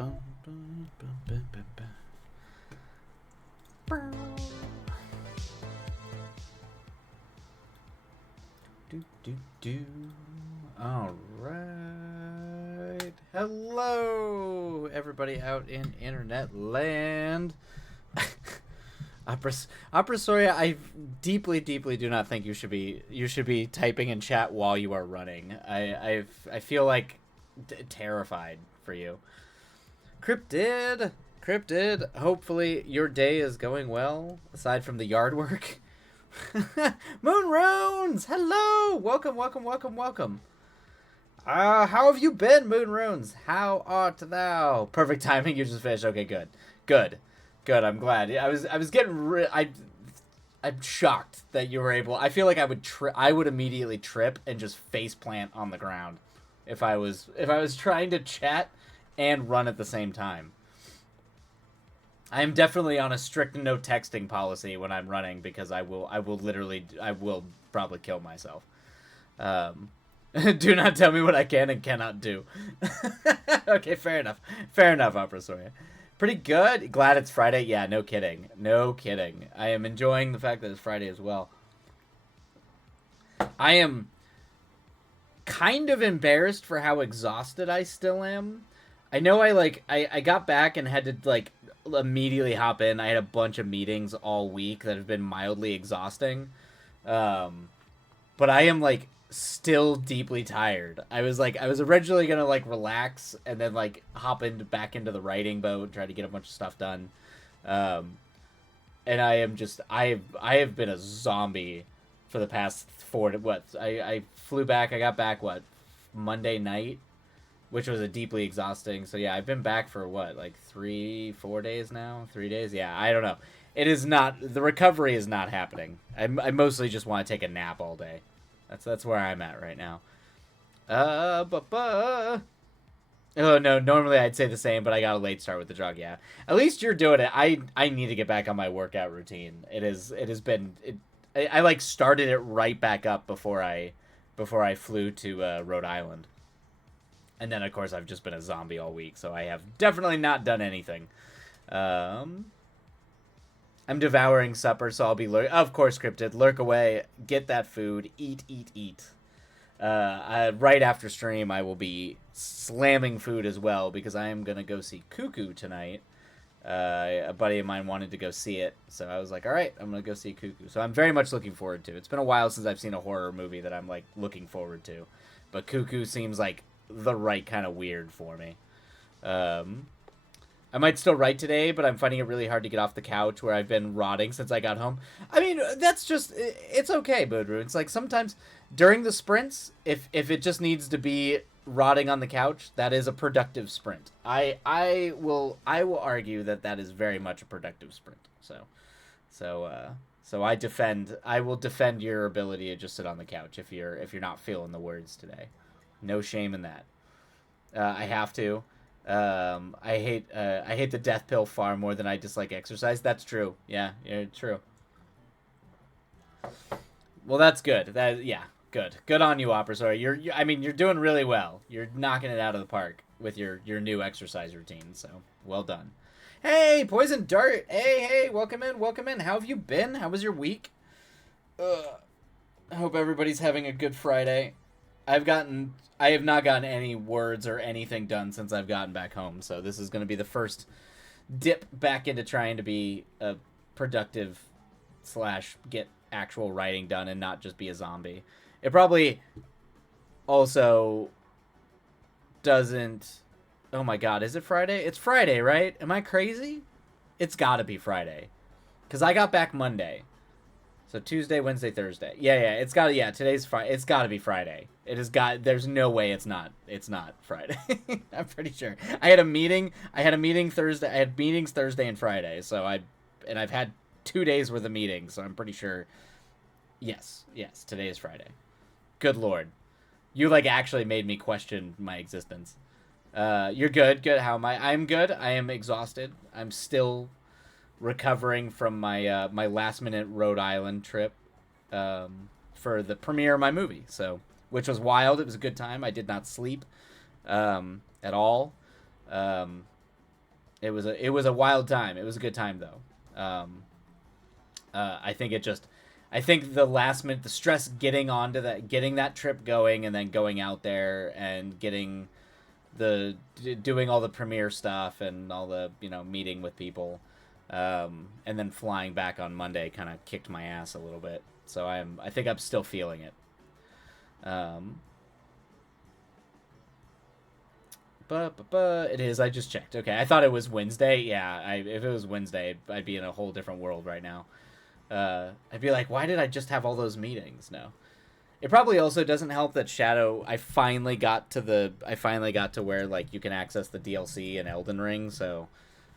All right. Hello, everybody out in internet land. Opera Soria, I deeply do not think you should be typing in chat while you are running. I feel like terrified for you. Cryptid. Hopefully your day is going well, aside from the yard work. Moon Runes, hello, welcome. How have you been, Moon Runes? How art thou? Perfect timing. You just finished. Okay, good. I'm glad. I was getting. I'm shocked that you were able. I feel like I would immediately trip and just face plant on the ground if I was trying to chat and run at the same time. I am definitely on a strict no texting policy when I'm running because I will probably kill myself. Do not tell me what I can and cannot do. Okay, fair enough, Opera Soria. Pretty good. Glad it's Friday. Yeah, no kidding. I am enjoying the fact that it's Friday as well. I am kind of embarrassed for how exhausted I still am. I know I got back and had to immediately hop in. I had a bunch of meetings all week that have been mildly exhausting. But I am still deeply tired. I was originally gonna relax and then hop back into the writing boat, try to get a bunch of stuff done. And I have been a zombie for the past I flew back. I got back Monday night, which was a deeply exhausting. So yeah, I've been back for 3-4 days now. 3 days. Yeah, I don't know. It is not, the recovery is not happening. I mostly just want to take a nap all day. That's where I'm at right now. Oh no, normally I'd say the same, but I got a late start with the drug. Yeah, at least you're doing it. I need to get back on my workout routine. I started it right back up before I flew to Rhode Island. And then, of course, I've just been a zombie all week, so I have definitely not done anything. I'm devouring supper, so I'll be of course, Cryptid. Lurk away, get that food, eat. Right after stream, I will be slamming food as well, because I am going to go see Cuckoo tonight. A buddy of mine wanted to go see it, so I was like, all right, I'm going to go see Cuckoo. So I'm very much looking forward to it. It's been a while since I've seen a horror movie that I'm, looking forward to. But Cuckoo seems like the right kind of weird for me. I might still write today, but I'm finding it really hard to get off the couch where I've been rotting since I got home. I mean, it's okay, Boodroo. It's sometimes during the sprints, if it just needs to be rotting on the couch, that is a productive sprint. I will argue that is very much a productive sprint. So I will defend your ability to just sit on the couch if you're not feeling the words today. No shame in that. I have to. I hate the death pill far more than I dislike exercise. That's true. Yeah, true. Well, that's good. Good on you, Opera. Sorry, you're doing really well. You're knocking it out of the park with your new exercise routine. So well done. Hey, Poison Dart. Hey, welcome in. How have you been? How was your week? I hope everybody's having a good Friday. I have not gotten any words or anything done since I've gotten back home, so this is going to be the first dip back into trying to be a productive / get actual writing done and not just be a zombie. It probably also doesn't... Oh my god, is it Friday? It's Friday, right? Am I crazy? It's gotta be Friday. Because I got back Monday. So Tuesday, Wednesday, Thursday. Yeah, today's Friday. It's gotta be Friday. There's no way it's not Friday. I'm pretty sure. I had meetings Thursday and Friday, so I've had 2 days worth of meetings, so I'm pretty sure. Yes, today is Friday. Good lord. You actually made me question my existence. You're good. How am I? I'm good. I am exhausted. I'm still recovering from my my last minute Rhode Island trip for the premiere of my movie. So, which was wild. It was a good time. I did not sleep at all. it was a wild time. It was a good time though. I think I think the last minute, the stress getting that trip going, and then going out there and doing all the premiere stuff and all the meeting with people, and then flying back on Monday kind of kicked my ass a little bit. So I think I'm still feeling it. Um, it is. I just checked. Okay, I thought it was Wednesday. Yeah, if it was Wednesday, I'd be in a whole different world right now. I'd be like, why did I just have all those meetings? No. It probably also doesn't help that Shadow. I finally got to where like you can access the DLC in Elden Ring. So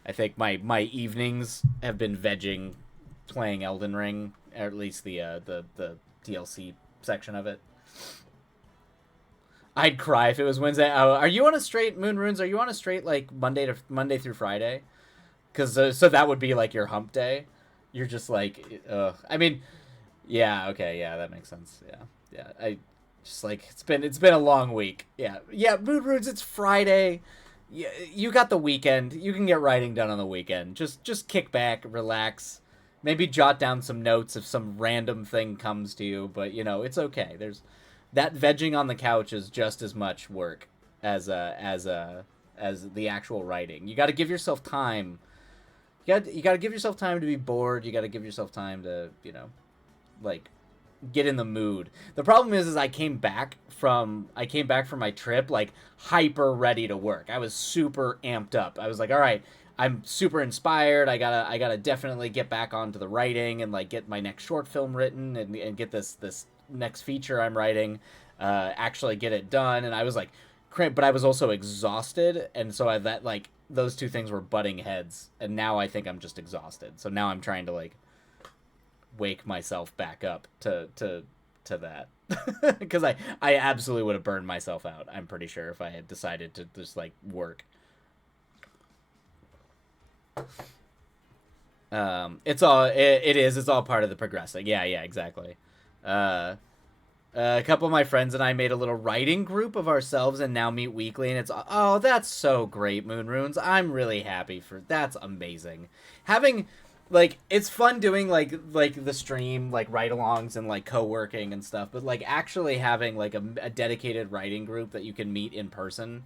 I think my evenings have been vegging, playing Elden Ring, or at least the DLC section of it. I'd cry if it was Wednesday. Oh, are you on a straight Moon Runes? Are you on a straight like Monday through Friday? Because so that would be like your hump day. You're just like, I mean, yeah, okay, yeah, that makes sense. Yeah, yeah. I just like it's been a long week. Yeah, yeah. Moon Runes. It's Friday. Yeah, you got the weekend. You can get writing done on the weekend. Just kick back, relax. Maybe jot down some notes if some random thing comes to you. But it's okay. There's that vegging on the couch is just as much work as the actual writing. You got to give yourself time. You got to give yourself time to be bored. You got to give yourself time to like get in the mood. The problem is I came back from my trip like hyper ready to work. I was super amped up. I was like, all right, I'm super inspired. I gotta definitely get back onto the writing and like get my next short film written and get this next feature I'm writing, actually get it done. And I was like, but I was also exhausted, and so that like those two things were butting heads. And now I think I'm just exhausted. So now I'm trying to like wake myself back up to that because I absolutely would have burned myself out. I'm pretty sure if I had decided to just like work. It's all part of the progressing. Yeah, exactly. uh a couple of my friends and I made a little writing group of ourselves and now meet weekly, and that's so great, Moon Runes. I'm really happy for that's amazing. Having like it's fun doing like the stream like ride-alongs and like co-working and stuff, but like actually having like a dedicated writing group that you can meet in person,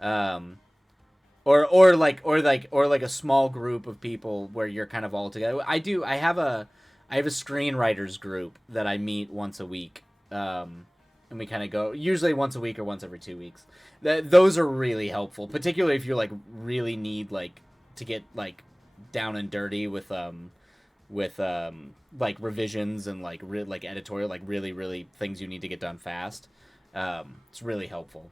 um or like a small group of people where you're kind of all together. I have a screenwriters group that I meet once a week, and we kind of go usually once a week or once every 2 weeks. Those are really helpful, particularly if you like really need like to get like down and dirty with like revisions and like like editorial, like really things you need to get done fast. It's really helpful.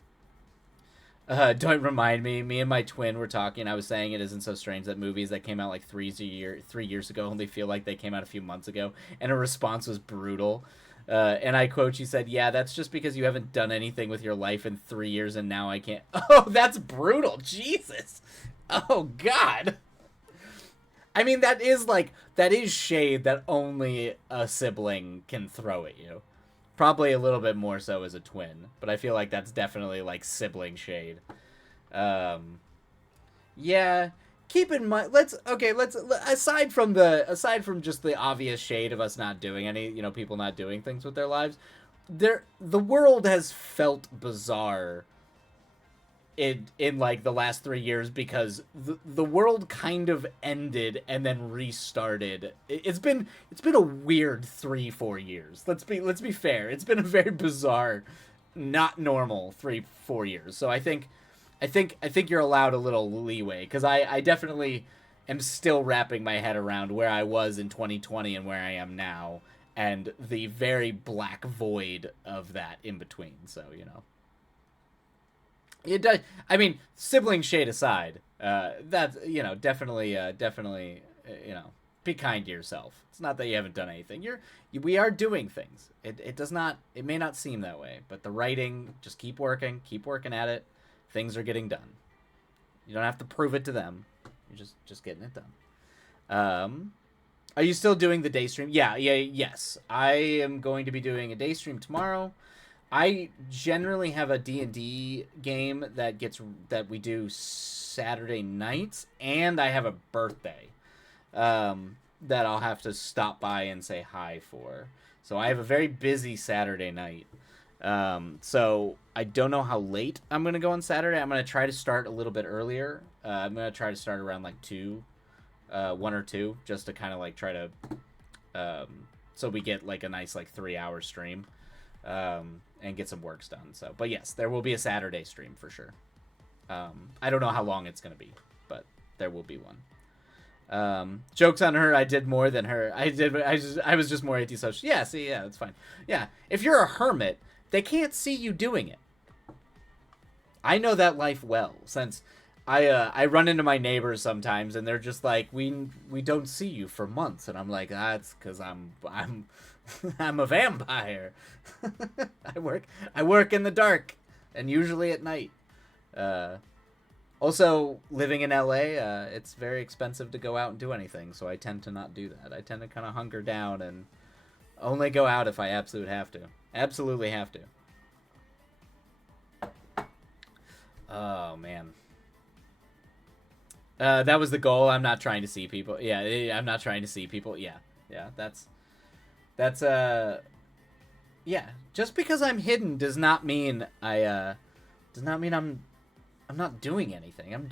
Don't remind me. Me and my twin were talking. I was saying it isn't so strange that movies that came out like 3 years ago only feel like they came out a few months ago. And her response was brutal. And I quote, she said, "Yeah, that's just because you haven't done anything with your life in 3 years, and now I can't." Oh, that's brutal. Jesus. Oh God. I mean, that is shade that only a sibling can throw at you. Probably a little bit more so as a twin, but I feel like that's definitely like sibling shade. Um, yeah. Keep in mind, let's aside from just the obvious shade of us not doing any, people not doing things with their lives. The world has felt bizarre in like the last 3 years because the world kind of ended and then restarted. It's been a weird 3-4 years. Let's be fair. It's been a very bizarre, not normal 3-4 years. So I think you're allowed a little leeway, because I definitely am still wrapping my head around where I was in 2020 and where I am now, and the very black void of that in between. So it does. I mean, sibling shade aside, that's definitely, be kind to yourself. It's not that you haven't done anything. We are doing things. It does not. It may not seem that way, but the writing, just keep working at it. Things are getting done. You don't have to prove it to them. You're just getting it done. Are you still doing the day stream? Yeah, yes. I am going to be doing a day stream tomorrow. I generally have a D&D game that we do Saturday nights, and I have a birthday that I'll have to stop by and say hi for. So I have a very busy Saturday night. So I don't know how late I'm gonna go on Saturday. I'm gonna try to start a little bit earlier. I'm gonna try to start around like 1 or 2, just to kind of like try to, so we get like a nice like 3 hour stream, and get some works done. So, but yes, there will be a Saturday stream for sure. I don't know how long it's gonna be, but there will be one. Jokes on her. I did more than her. I was just more antisocial. Yeah, see, yeah, that's fine. Yeah, if you're a hermit, they can't see you doing it. I know that life well, since I run into my neighbors sometimes, and they're just like, we don't see you for months, and I'm like, that's because I'm I'm a vampire. I work in the dark, and usually at night. Also, living in LA, it's very expensive to go out and do anything, so I tend to not do that. I tend to kind of hunker down and only go out if I absolutely have to. Oh man. That was the goal. I'm not trying to see people. Yeah, I'm not trying to see people. Yeah. Yeah, that's yeah. Just because I'm hidden does not mean I'm not doing anything. I'm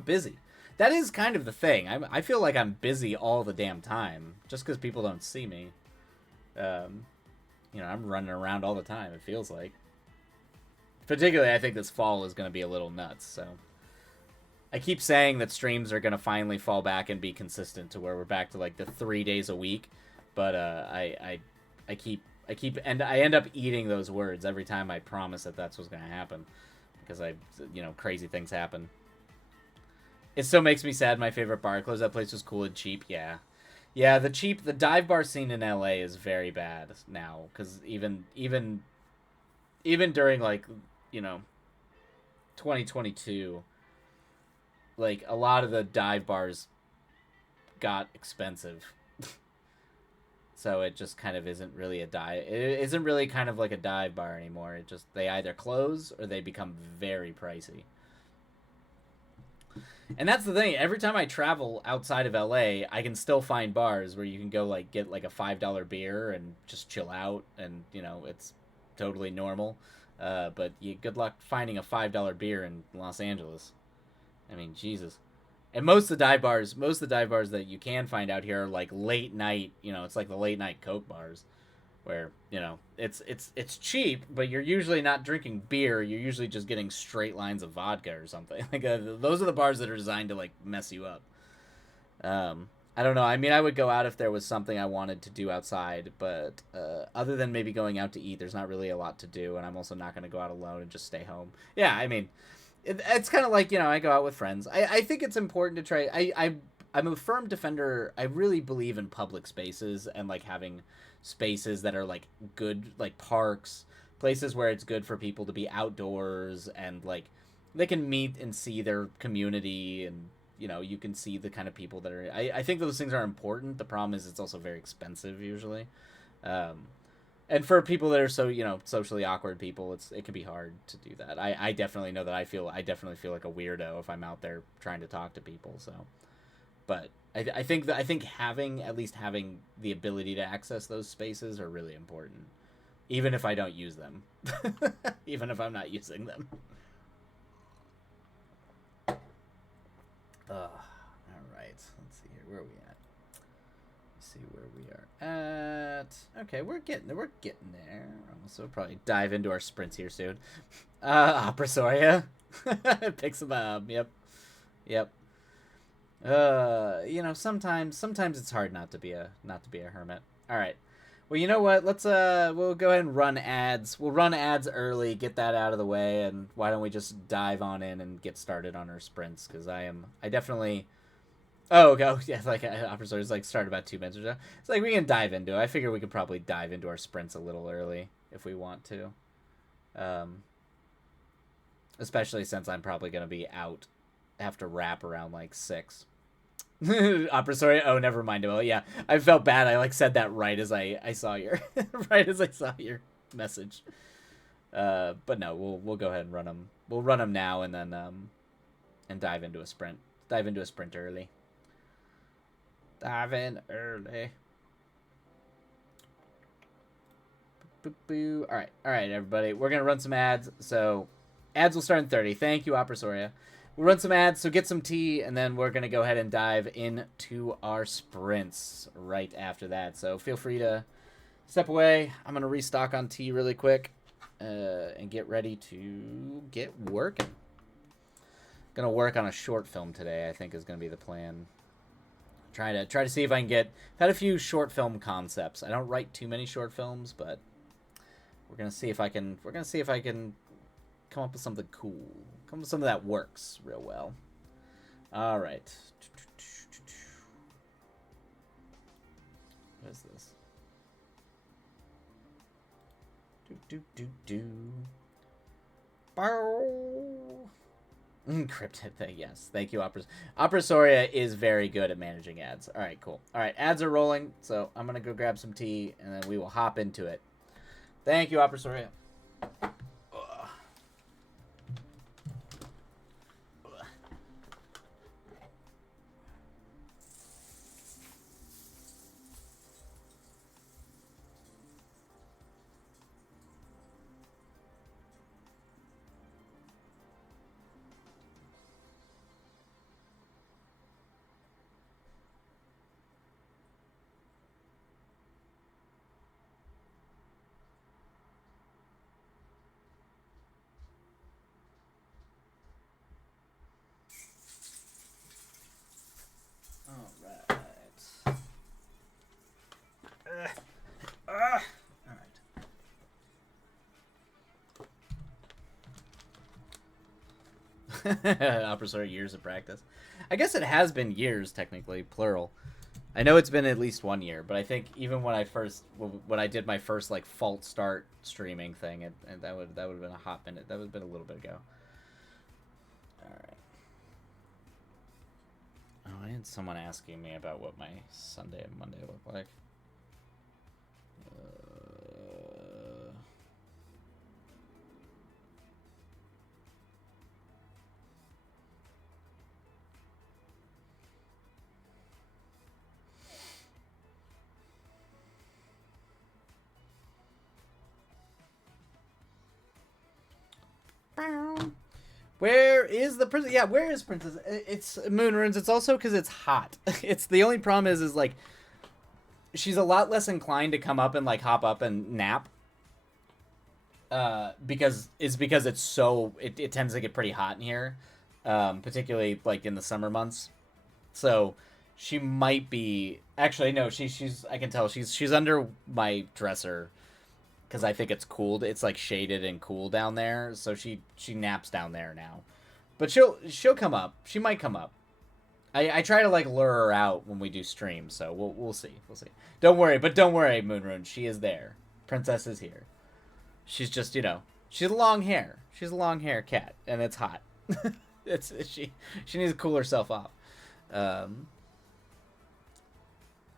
busy. That is kind of the thing. I feel like I'm busy all the damn time just because people don't see me. I'm running around all the time. It feels like. Particularly, I think this fall is going to be a little nuts. So I keep saying that streams are going to finally fall back and be consistent to where we're back to like the 3 days a week, but I keep and I end up eating those words every time I promise that that's what's going to happen, because crazy things happen. It still makes me sad my favorite bar closed. That place was cool and cheap. Yeah, the dive bar scene in LA is very bad now, because even during like 2022, like a lot of the dive bars got expensive. So it just kind of isn't really it isn't really kind of like a dive bar anymore. They either close or they become very pricey. And that's the thing. Every time I travel outside of LA, I can still find bars where you can go like get like a $5 beer and just chill out, and it's totally normal. But good luck finding a $5 beer in Los Angeles. I mean, Jesus. And most of the dive bars that you can find out here are like late night. It's like the late night Coke bars, where it's cheap, but you're usually not drinking beer. You're usually just getting straight lines of vodka or something. Like those are the bars that are designed to like mess you up. I don't know. I mean, I would go out if there was something I wanted to do outside, but other than maybe going out to eat, there's not really a lot to do, and I'm also not going to go out alone and just stay home. Yeah, I mean, it's kind of like, I go out with friends. I think it's important to try. I'm a firm defender. I really believe in public spaces and like having spaces that are like good, like parks, places where it's good for people to be outdoors and like they can meet and see their community, and you can see the kind of people that are. I think those things are important. The problem is it's also very expensive usually. And for people that are so socially awkward people, it can be hard to do that. I definitely know that I definitely feel like a weirdo if I'm out there trying to talk to people. So, but I think having the ability to access those spaces are really important, even if I don't use them, even if I'm not using them. All right, let's see here. Where are we at? See where we are at. Okay, we're getting there. So we'll probably dive into our sprints here soon. Opera Soria picks them up. Yep. Sometimes it's hard not to be a hermit. All right. Well, you know what? Let's we'll go ahead and run ads. We'll run ads early, get that out of the way, and why don't we just dive on in and get started on our sprints? Because I definitely. Oh, okay. Yeah, like Opera Source like started about 2 minutes or so. It's like we can dive into it. I figure we could probably dive into our sprints a little early if we want to. Especially since I'm probably gonna be out, have to wrap around like 6. Opera Story. Oh, never mind. Well, yeah, I felt bad. I like said that right as I saw your right as I saw your message. But no, we'll go ahead and run them. We'll run them now and then and dive into a sprint. Dive into a sprint early. Dive in early. Boo, boo. All right, everybody. We're gonna run some ads. So, ads will start in 30. Thank you, Opera Soria. We'll run some ads. So get some tea, and then we're gonna go ahead and dive into our sprints right after that. So feel free to step away. I'm gonna restock on tea really quick, and get ready to get working. Gonna work on a short film today. I think is gonna be the plan. Try to see if I can get. I've had a few short film concepts. I don't write too many short films, but we're gonna see if I can. We're gonna see if I can come up with something cool. Come up with something that works real well. All right. What is this? Bow. Encrypted thing, yes. Thank you, Opera. Opera Soria is very good at managing ads. All right, cool. All right, ads are rolling, so I'm gonna go grab some tea, and then we will hop into it. Thank you, Opera Soria. Opera Soria, years of practice. I guess it has been years, technically, plural. I know it's been at least 1 year, but I think even when I did my first like fault start streaming thing, that would have been a hot minute. That would have been a little bit ago. All right. Oh, I had someone asking me about what my Sunday and Monday look like. Where is the princess? Yeah, where is princess? It's Moon Runes. It's also because it's hot. It's the only problem is like she's a lot less inclined to come up and like hop up and nap. Because it's so it tends to get pretty hot in here, particularly like in the summer months. So she might be actually no. She's I can tell she's under my dresser because I think it's cooled. It's like shaded and cool down there, so she naps down there now. But she'll come up. She might come up. I try to like lure her out when we do streams, so we'll see. We'll see. Don't worry, Moonrune. She is there. Princess is here. She's just she's long hair. She's a long hair cat, and it's hot. She needs to cool herself off. I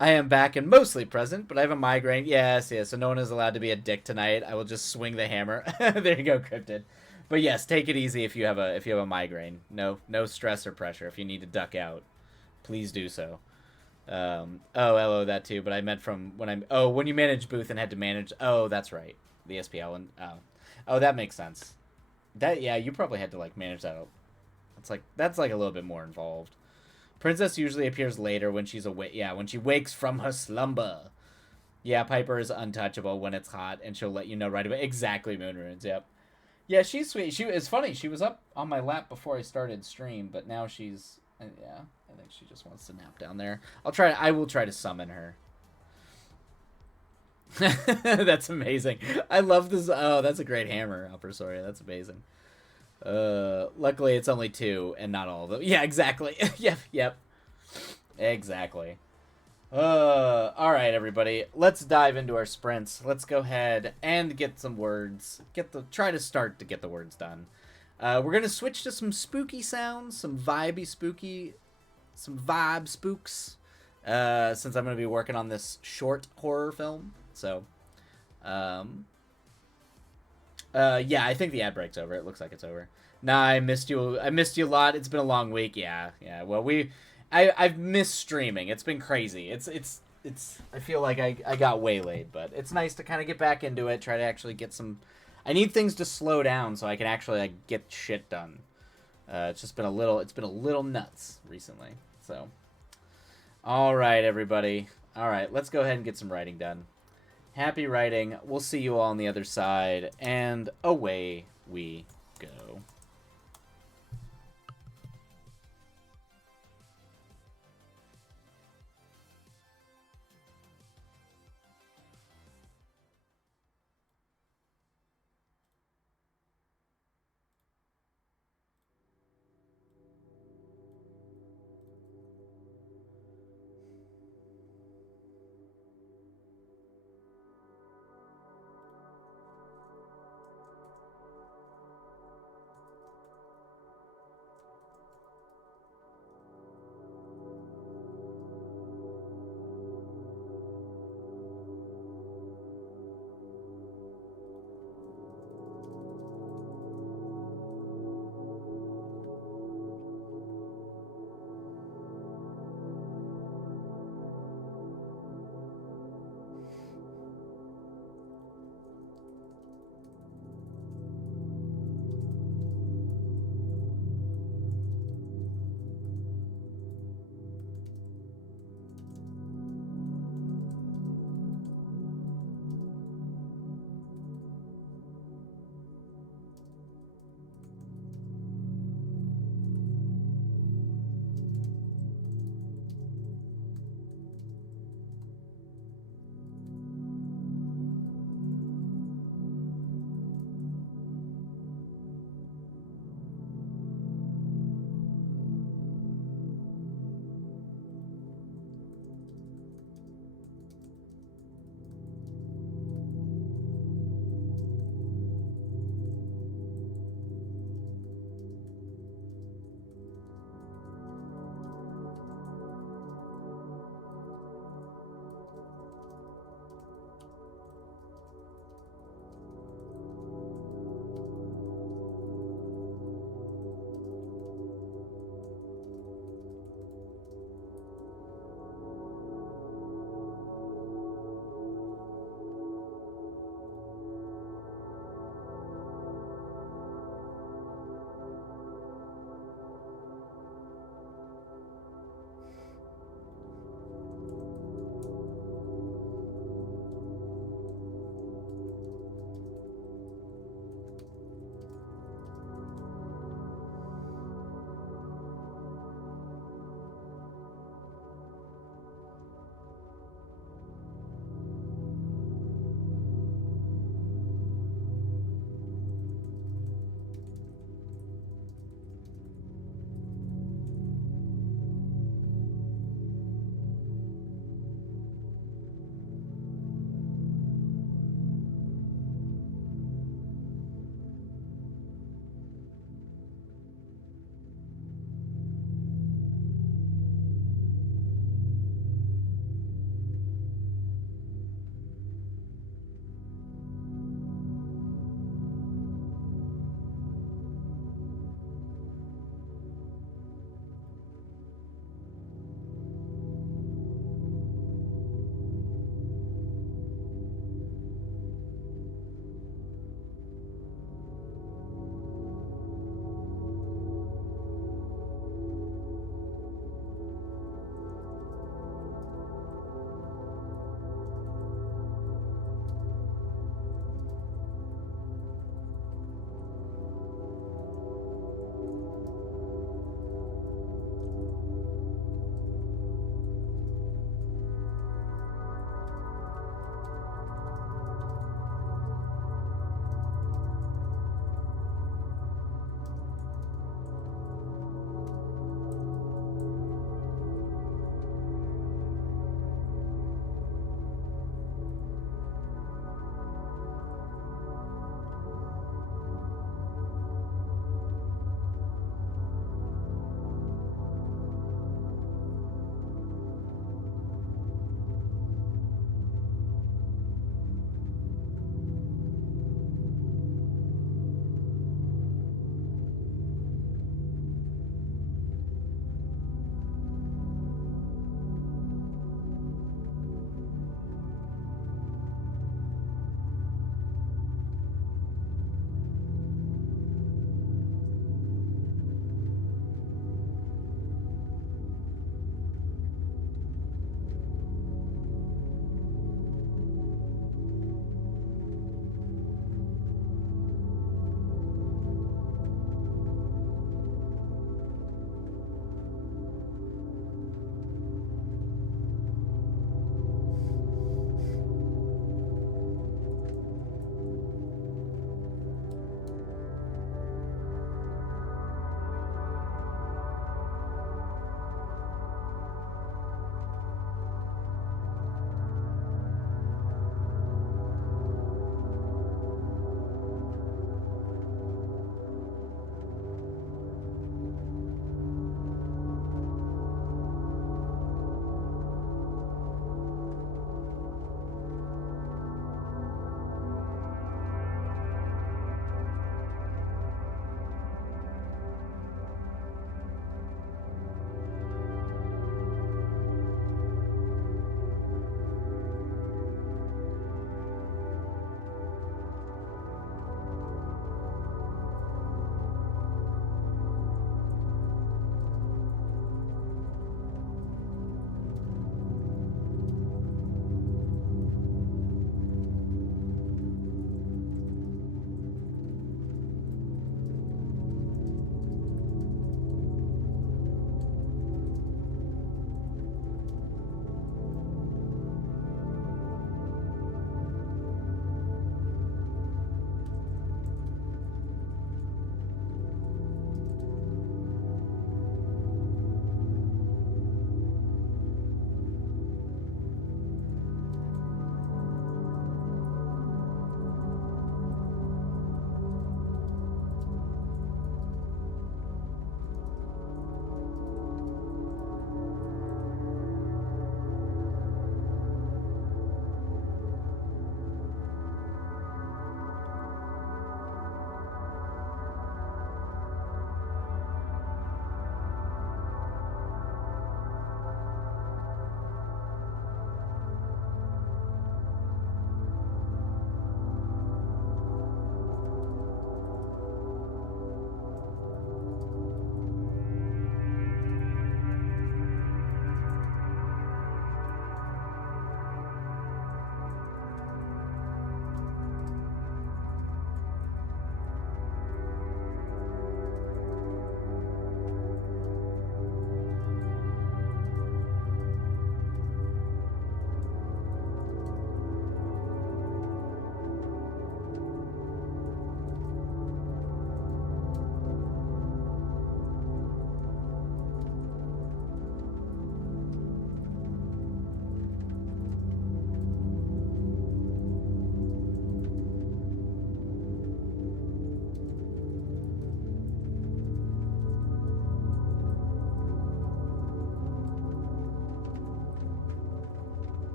am back and mostly present, but I have a migraine. Yes, so no one is allowed to be a dick tonight. I will just swing the hammer. There you go, Cryptid. But yes, take it easy if you have a migraine. No stress or pressure. If you need to duck out, please do so. LO that too. But I meant from when you managed booth and had to manage. Oh, that's right, the SPL and oh, that makes sense. You probably had to like manage that. That's like a little bit more involved. Princess usually appears later when she's awake. Yeah, when she wakes from her slumber. Yeah, Piper is untouchable when it's hot, and she'll let you know right away. Exactly, Moonrunes. Yep. Yeah, she's sweet. It's funny. She was up on my lap before I started stream, but now she's I think she just wants to nap down there. I will try to summon her. That's amazing. I love this. Oh, that's a great hammer, Upper Soria. That's amazing. Luckily it's only 2 and not all of them. Yeah, exactly. Yep. Exactly. All right, everybody. Let's dive into our sprints. Let's go ahead and get some words. Try to start to get the words done. We're gonna switch to some spooky sounds, some vibe spooks. Since I'm gonna be working on this short horror film, so Yeah, I think the ad break's over. It looks like it's over. Nah, I missed you. I missed you a lot. It's been a long week. Yeah, yeah. Well, I've missed streaming. It's been crazy. It's. I feel like I got waylaid, but it's nice to kind of get back into it. Try to actually get some. I need things to slow down so I can actually like get shit done. It's just been a little. It's been a little nuts recently. So. All right, everybody. All right, let's go ahead and get some writing done. Happy writing. We'll see you all on the other side, and away we go.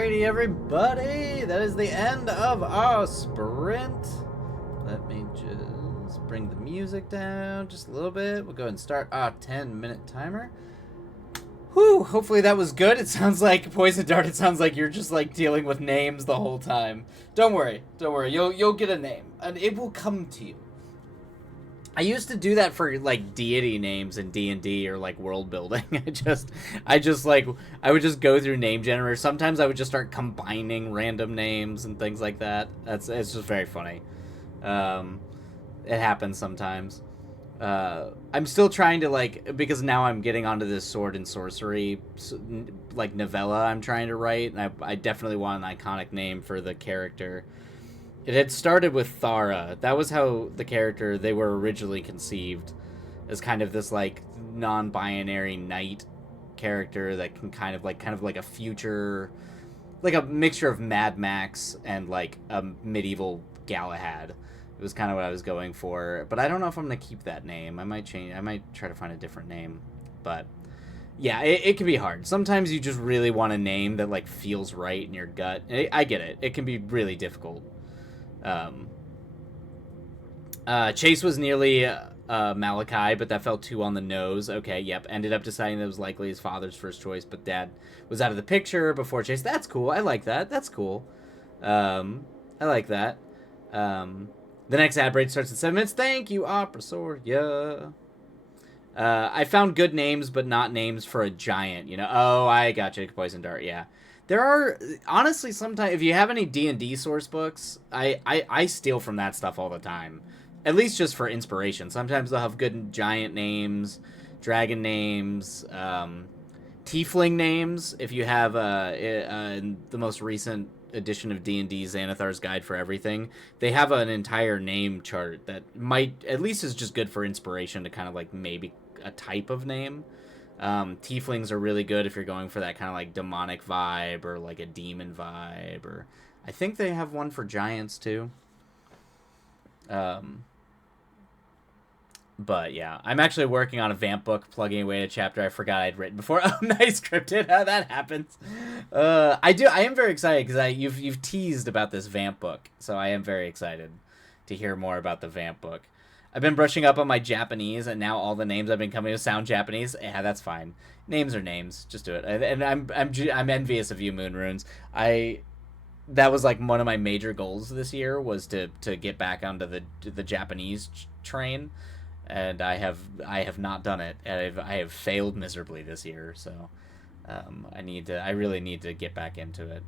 Alrighty, everybody. That is the end of our sprint. Let me just bring the music down just a little bit. We'll go ahead and start our 10-minute timer. Whew, hopefully that was good. It sounds like Poison Dart. It sounds like you're just like dealing with names the whole time. Don't worry. You'll get a name, and it will come to you. I used to do that for like deity names in D&D or like world building. I would just go through name generators. Sometimes I would just start combining random names and things like that. It's just very funny. It happens sometimes. I'm still trying to like, because now I'm getting onto this sword and sorcery like novella I'm trying to write, and I definitely want an iconic name for the character. It had started with Thara. That was how the character, they were originally conceived, as kind of this like non-binary knight character that can kind of like a future, like a mixture of Mad Max and like a medieval Galahad. It was kind of what I was going for, but I don't know if I'm gonna keep that name. I might try to find a different name, but yeah, it can be hard. Sometimes you just really want a name that like feels right in your gut. I get it. It can be really difficult. Chase was nearly Malachi, but that felt too on the nose. Okay, yep. Ended up deciding that was likely his father's first choice, but Dad was out of the picture before Chase. That's cool. I like that. That's cool. I like that. The next ad break starts in 7 minutes. Thank you, Opera Sword. Yeah. I found good names, but not names for a giant. You know. Oh, I got you, Poison Dart. Yeah. There are, honestly, sometimes, if you have any D&D source books, I steal from that stuff all the time. At least just for inspiration. Sometimes they'll have good giant names, dragon names, tiefling names. If you have in the most recent edition of D&D, Xanathar's Guide for Everything, they have an entire name chart that might, at least is just good for inspiration to kind of like maybe a type of name. Tieflings are really good if you're going for that kind of like demonic vibe or like a demon vibe, or I think they have one for giants too. But yeah, I'm actually working on a vamp book, plugging away a chapter I forgot I'd written before. Oh, nice, scripted. How that happens. I am very excited because you've teased about this vamp book, so I am very excited to hear more about the vamp book. I've been brushing up on my Japanese, and now all the names I've been coming to sound Japanese. Yeah, that's fine. Names are names. Just do it. And I'm envious of you, Moonrunes. That was like one of my major goals this year, was to get back onto the Japanese train, and I have not done it. I have failed miserably this year. So I really need to get back into it.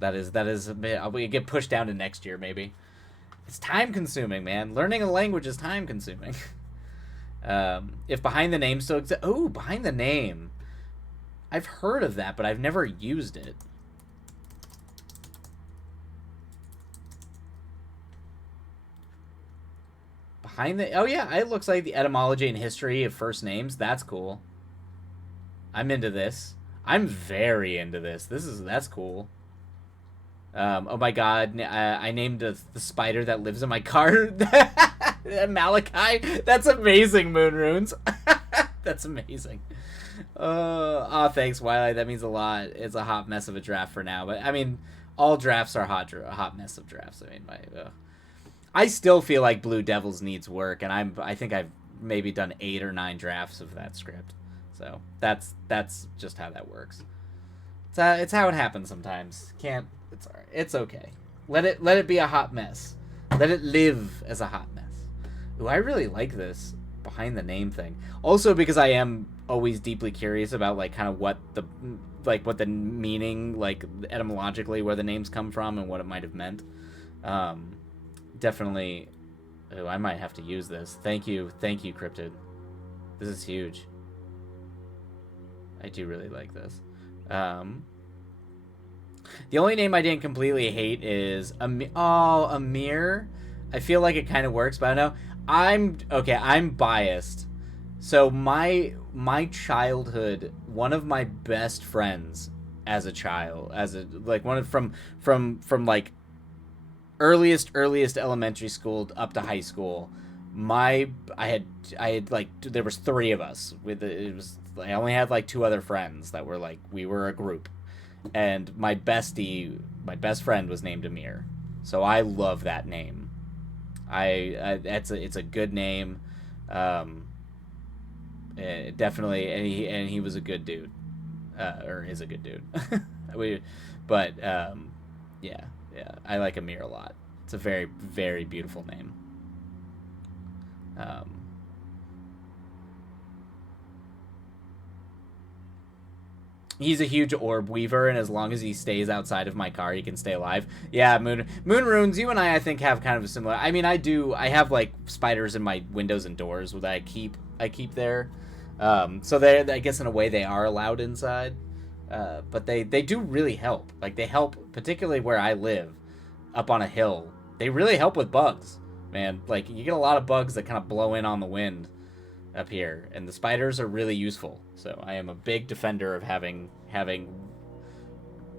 That is a bit. I'll get pushed down to next year maybe. It's time consuming, man. Learning a language is time consuming. If Behind the Name still exists. Oh, Behind the Name. I've heard of that, but I've never used it. Oh yeah, it looks like the etymology and history of first names. That's cool. I'm into this. I'm very into this. That's cool. Oh my god, I named the spider that lives in my car Malachi. That's amazing, Moonrunes. That's amazing. Thanks, Wildlight. That means a lot. It's a hot mess of a draft for now, but I mean, all drafts are a hot mess of drafts. I mean, I still feel like Blue Devils needs work, and I think I've maybe done 8 or 9 drafts of that script. So that's just how that works. It's how it happens sometimes. It's alright. It's okay. Let it be a hot mess. Let it live as a hot mess. Ooh, I really like this Behind the Name thing. Also because I am always deeply curious about like kind of what the meaning, like etymologically, where the names come from and what it might have meant. Definitely. Oh, I might have to use this. Thank you, Cryptid. This is huge. I do really like this. The only name I didn't completely hate is Amir. I feel like it kind of works, but I know I'm biased. So my childhood, one of my best friends as a child, from like earliest elementary school up to high school, I had like there was 3 of us. It was I only had like 2 other friends that were like, we were a group, and my best friend was named Amir, so I love that name. It's a good name, definitely, and he was a good dude, or is a good dude. But yeah, I like Amir a lot. It's a very, very beautiful name. He's a huge orb weaver, and as long as he stays outside of my car, he can stay alive. Yeah, Moon Runes, you and I think have kind of a similar. I mean, I have like spiders in my windows and doors that I keep there. So they, I guess in a way they are allowed inside, but they do really help. Like they help, particularly where I live, up on a hill. They really help with bugs, man. Like you get a lot of bugs that kind of blow in on the wind up here, and the spiders are really useful. So I am a big defender of having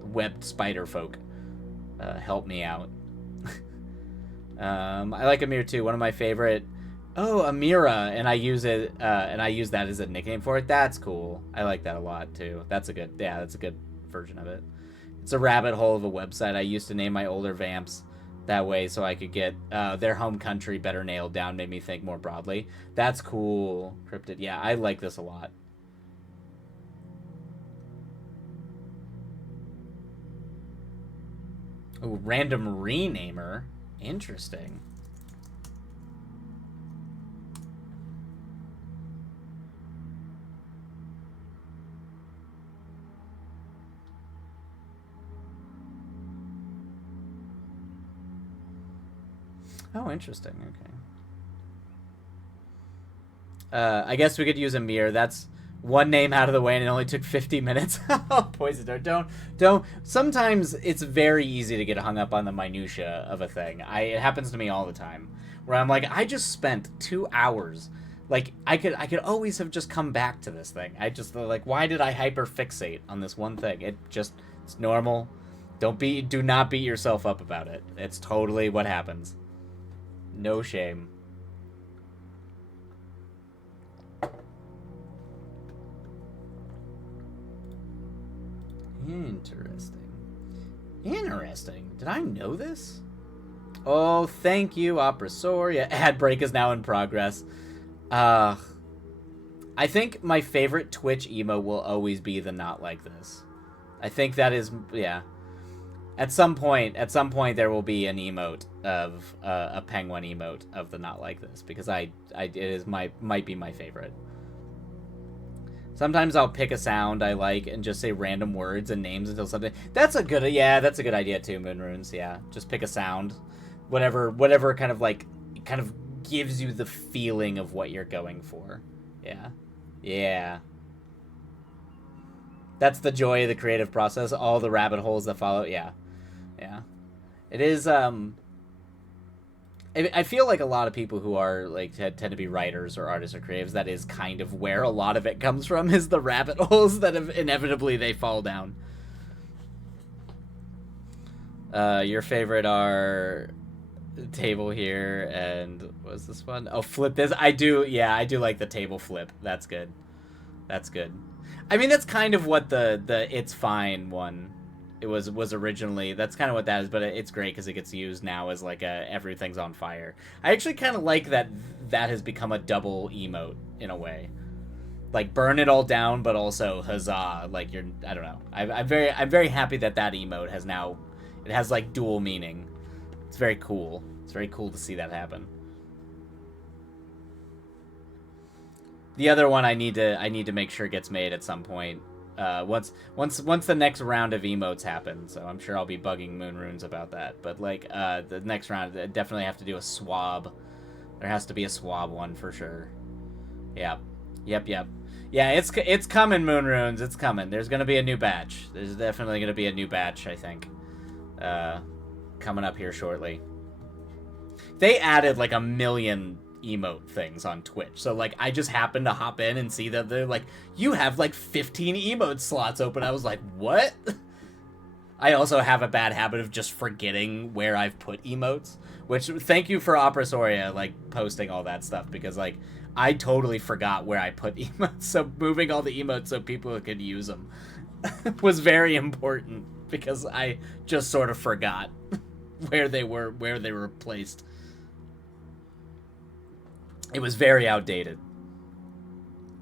webbed spider folk help me out. I like Amir too. One of my favorite. Oh, Amira, and I use it, and I use that as a nickname for it. That's cool. I like that a lot too. That's a good version of it. It's a rabbit hole of a website. I used to name my older vamps that way so I could get their home country better nailed down. Made me think more broadly. That's cool, Cryptid. Yeah, I like this a lot. Oh, random renamer. Interesting. Oh, interesting. Okay. I guess we could use Amir. That's one name out of the way, and it only took 50 minutes. Poison dart. Don't. Sometimes it's very easy to get hung up on the minutia of a thing. It happens to me all the time, where I'm like, I just spent 2 hours. Like I could always have just come back to this thing. I just like, why did I hyper fixate on this one thing? It's normal. Do not beat yourself up about it. It's totally what happens. No shame. Interesting. Did I know this? Oh, thank you, Opressoria. Ad break is now in progress. I think my favorite Twitch emo will always be the not like this. I think that is, yeah. At some point, there will be an emote of a penguin emote of the not like this, because it might be my favorite. Sometimes I'll pick a sound I like and just say random words and names until something. That's a good idea too, Moonrunes. Yeah, just pick a sound, whatever kind of gives you the feeling of what you're going for. Yeah. That's the joy of the creative process. All the rabbit holes that follow. Yeah. It is. I feel like a lot of people who are like tend to be writers or artists or creatives, that is kind of where a lot of it comes from, is the rabbit holes that inevitably they fall down. Your favorite are table here and what's this one? Oh, flip this. I do like the table flip. That's good. I mean, that's kind of what the It's Fine one it was originally. That's kind of what that is, but it's great because it gets used now as like a everything's on fire. I actually kind of like that has become a double emote in a way, like burn it all down, but also huzzah, like I don't know. I'm very happy that emote has like dual meaning. It's very cool. It's very cool to see that happen. The other one I need to make sure gets made at some point. Once the next round of emotes happen, so I'm sure I'll be bugging Moonrunes about that. But like the next round, I definitely have to do a swab. There has to be a swab one for sure. Yep. Yeah, it's coming, Moonrunes. It's coming. There's gonna be a new batch. There's definitely gonna be a new batch, I think. Coming up here shortly. They added like 1 million emote things on Twitch, so like I just happened to hop in and see that they're like, you have like 15 emote slots open. I was like, what? I also have a bad habit of just forgetting where I've put emotes, Which, thank you for Opera Soria, like, posting all that stuff, because, like, I totally forgot where I put emotes, so moving all the emotes so people could use them was very important, because I just sort of forgot where they were placed. It was very outdated.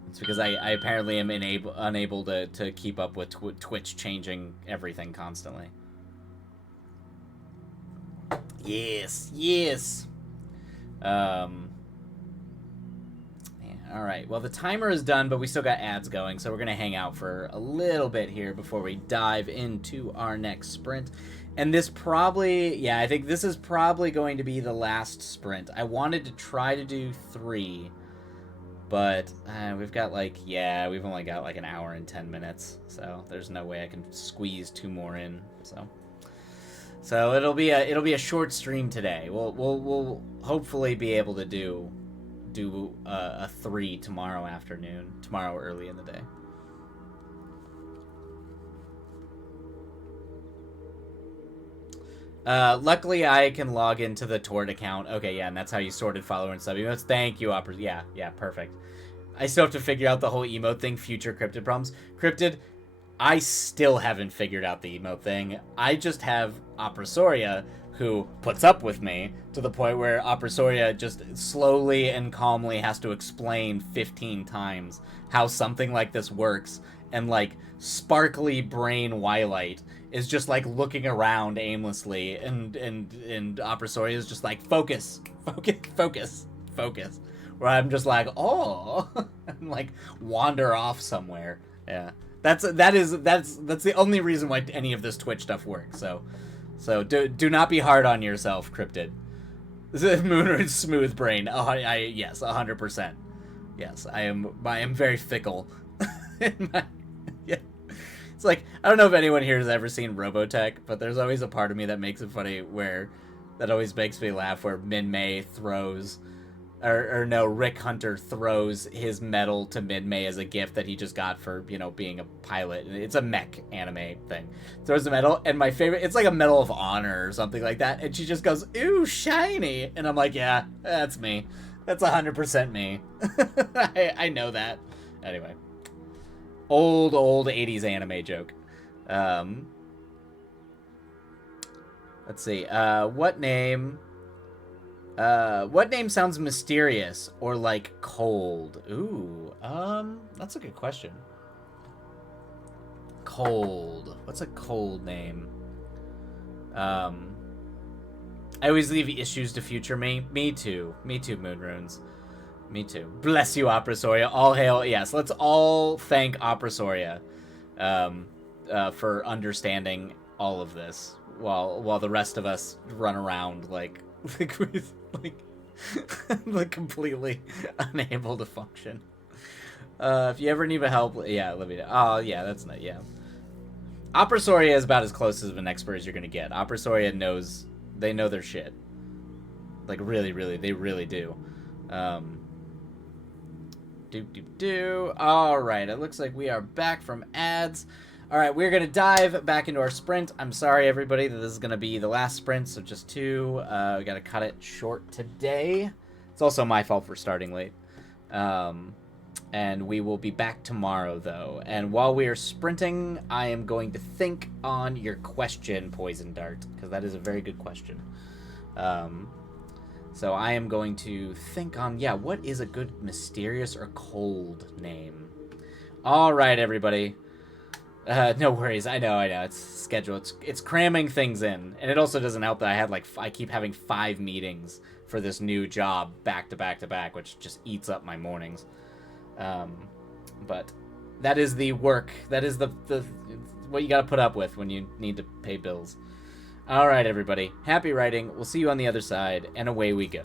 It's because I apparently am unable to keep up with Twitch changing everything constantly. Yes, yes. Yeah, all right. Well, the timer is done, but we still got ads going, so we're going to hang out for a little bit here before we dive into our next sprint. And this probably, yeah, I think this is probably going to be the last sprint. I wanted to try to do 3, but we've got we've only got like an hour and 10 minutes, so there's no way I can squeeze 2 more in. So it'll be a short stream today. We'll hopefully be able to do a 3 tomorrow afternoon, tomorrow early in the day. Luckily I can log into the Tort account. Okay, yeah, and that's how you sorted follower and sub emotes. Thank you, Opera. Yeah, perfect. I still have to figure out the whole emote thing, future Cryptid problems. Cryptid, I still haven't figured out the emote thing. I just have Opera Soria, who puts up with me to the point where Opera Soria just slowly and calmly has to explain 15 times how something like this works, and like sparkly brain Wilight is just like looking around aimlessly, and Opera Soria is just like focus, where I'm just like, oh, and like wander off somewhere. Yeah. That's the only reason why any of this Twitch stuff works. So do not be hard on yourself, Cryptid. Moonrune's smooth brain. Oh, yes, 100%. Yes, I am very fickle. Yeah. It's like, I don't know if anyone here has ever seen Robotech, but there's always a part of me that makes it funny that always makes me laugh, where Min-Mei throws Rick Hunter throws his medal to Min-Mei as a gift that he just got for, being a pilot. It's a mech anime thing. Throws the medal, and my favorite, it's like a Medal of Honor or something like that, and she just goes, ooh, shiny. And I'm like, yeah, that's me. That's 100% me. I know that. Anyway. Old 80s anime joke. Let's see. What name sounds mysterious or like cold? Ooh, that's a good question. Cold. What's a cold name? I always leave issues to future me. Me too, Moonrunes. Me too. Bless you, Opera Soria. All hail. Yes, let's all thank Opera Soria for understanding all of this while the rest of us run around like completely unable to function. If you ever need help, yeah, let me know. Oh, yeah, that's not, yeah. Opera Soria is about as close of an expert as you're gonna get. Opera Soria knows, they know their shit. Like, really, they really do. Alright, it looks like we are back from ads. Alright, we're going to dive back into our sprint. I'm sorry, everybody, that this is going to be the last sprint, so just 2. We got to cut it short today. It's also my fault for starting late. And we will be back tomorrow, though. And while we are sprinting, I am going to think on your question, Poison Dart, because that is a very good question. So I am going to think on, what is a good mysterious or cold name? All right, everybody. No worries. I know. It's scheduled. It's cramming things in, and it also doesn't help that I keep having 5 meetings for this new job back to back, which just eats up my mornings. But that is the work. That is the what you got to put up with when you need to pay bills. All right, everybody. Happy writing. We'll see you on the other side, and away we go.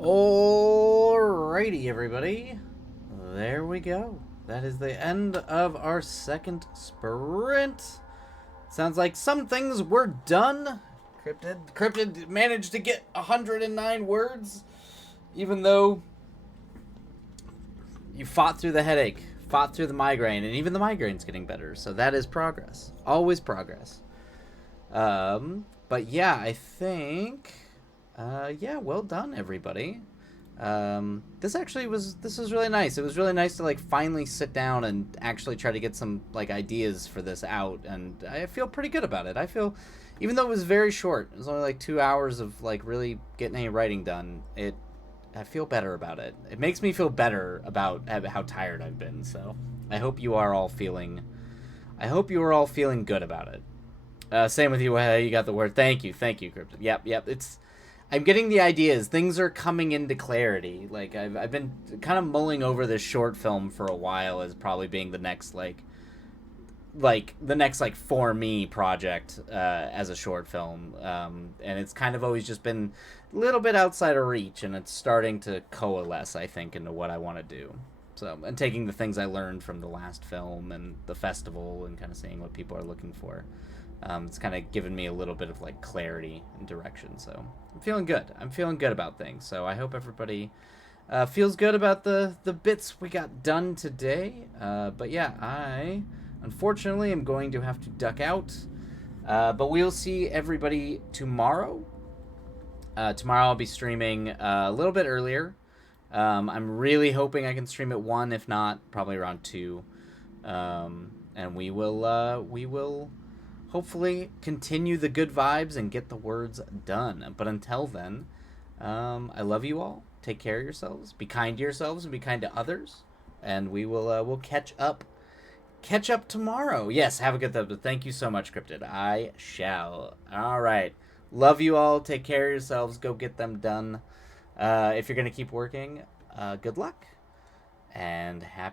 Alrighty, everybody. There we go. That is the end of our second sprint. Sounds like some things were done. Cryptid managed to get 109 words, even though you fought through the headache, fought through the migraine, and even the migraine's getting better. So that is progress. Always progress. But yeah, I think, yeah, well done, everybody. This was really nice. It was really nice to like finally sit down and actually try to get some like ideas for this out, and I feel pretty good about it. I feel, even though it was very short, it was only like 2 hours of like really getting any writing done. I feel better about it. It makes me feel better about how tired I've been. So I hope you are all feeling, good about it. Same with you. You got the word. Thank you, Cryptid. Yep. I'm getting the ideas. Things are coming into clarity. Like I've been kind of mulling over this short film for a while as probably being the next like for me project as a short film, and it's kind of always just been a little bit outside of reach, and it's starting to coalesce, I think, into what I want to do. So, and taking the things I learned from the last film and the festival and kind of seeing what people are looking for. It's kind of given me a little bit of like clarity and direction. So I'm feeling good. I'm feeling good about things. So I hope everybody feels good about the bits we got done today. But yeah, I unfortunately am going to have to duck out. But we'll see everybody tomorrow. Tomorrow I'll be streaming a little bit earlier. I'm really hoping I can stream at 1, if not, probably around 2. And we will hopefully continue the good vibes and get the words done. But until then, I love you all. Take care of yourselves. Be kind to yourselves and be kind to others. And we'll catch up tomorrow. Yes, have a good day. Thank you so much, Cryptid. I shall. All right. Love you all. Take care of yourselves. Go get them done. If you're going to keep working, good luck. And happy